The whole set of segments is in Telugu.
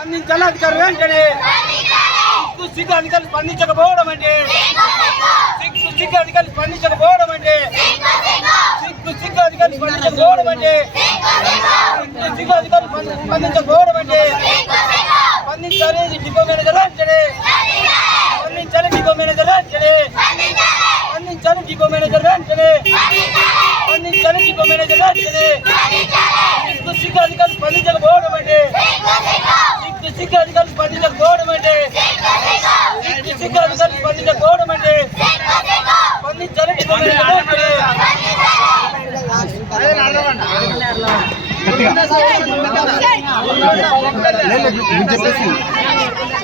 స్పందించాలి అధికారులు వెంటనే సిగ్గు సిగ్గు అధికారులు స్పందించకపోవడం అంటే సిగ్గు సిగ్గు అధికారులు స్పందించకపోవడం అంటే సిగ్గు సిగ్గు అధికారులు స్పందించకపోవడం అంటే సిగ్గు సిగ్గు అధికారులు స్పందించకపోవడం అంటే స్పందించాలి డిపో మేనేజర్ వెంటనే స్పందించాలి డిపో మేనేజర్ వెంటనే స్పందించాలి డిపో మేనేజర్ వెంటనే స్పందించాలి డిపో మేనేజర్ వెంటనే సిగ్గు సిగ్గు అధికారులు స్పందించకపోవడం అంటే సిగ్గు అధికారులు సిగ్గు సిగ్గు అధికారులు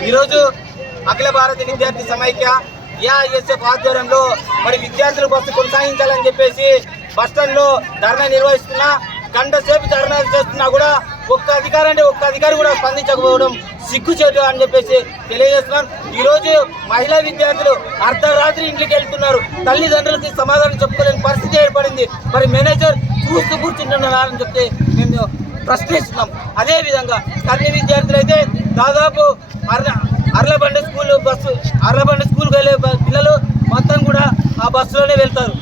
ఈరోజు అఖిల భారత విద్యార్థి సమైక్య ఏఐఎస్ఎఫ్ ఆధ్వర్యంలో మరి విద్యార్థుల బస్సు కొనసాగించాలని చెప్పేసి బస్ స్టాండ్లో ధర్నా నిర్వహిస్తున్నా గంట సేపు ధర్నా చేస్తున్నా కూడా ఒక్క అధికారి అంటే ఒక్క అధికారి కూడా స్పందించకపోవడం సిగ్గుచేటు అని చెప్పేసి తెలియజేస్తున్నాం. ఈరోజు మహిళా విద్యార్థులు అర్ధరాత్రి ఇంటికి వెళ్తున్నారు. తల్లిదండ్రులకి సమాధానం చెప్పుకోలేని పరిస్థితి ఏర్పడింది. మరి మేనేజర్ చూస్తూ కూర్చుంటున్నారని చెప్తే మేము ప్రశ్నిస్తున్నాం. అదేవిధంగా కర్ణి విద్యార్థులు అయితే దాదాపు అర్ల అర్లబండ స్కూల్ బస్సు అర్లబండ స్కూల్కి వెళ్ళే పిల్లలు మొత్తం కూడా ఆ బస్సులోనే వెళ్తారు.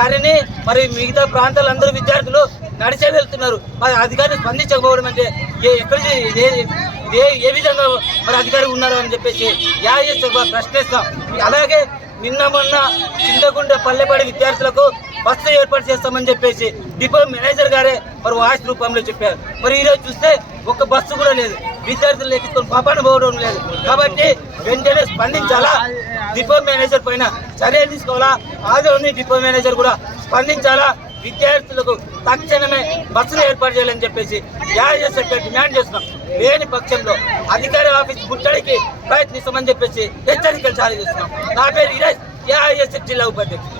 కానీ మరి మిగతా ప్రాంతాలందరూ విద్యార్థులు నడిచే వెళ్తున్నారు. మరి అధికారులు స్పందించకపోవడం అంటే ఏ ఏ ఏ విధంగా మరి అధికారి ఉన్నారు అని చెప్పేసి యా ప్రశ్నిస్తాం. అలాగే నిన్న మొన్న చింతకుంట పల్లెపాడి విద్యార్థులకు బస్సు ఏర్పాటు చేస్తామని చెప్పేసి డిపో మేనేజర్ గారే మరి వాయిస్ రూపంలో చెప్పారు. మరి ఈరోజు చూస్తే ఒక్క బస్సు కూడా లేదు. విద్యార్థులు ఎక్కించుకొని పాపాన పోవడం లేదు. కాబట్టి వెంటనే స్పందించాలా? డిపో మేనేజర్ పైన చర్యలు తీసుకోవాలా? హాజరుని డిపో మేనేజర్ కూడా స్పందించాలా? విద్యార్థులకు తక్షణమే బస్సులు ఏర్పాటు చేయాలని చెప్పేసి యాజెస్ఎఫ్ డిమాండ్ చేస్తున్నాం. లేని పక్షంలో అధికారి ఆఫీస్ ముట్టడికి ప్రయత్నిస్తామని చెప్పేసి హెచ్చరికలు జారీ చేస్తున్నాం. నా పేరు ఇరేష్ ఏఐఎస్ఎఫ్ జిల్లా ఉపాధ్యక్షుడు.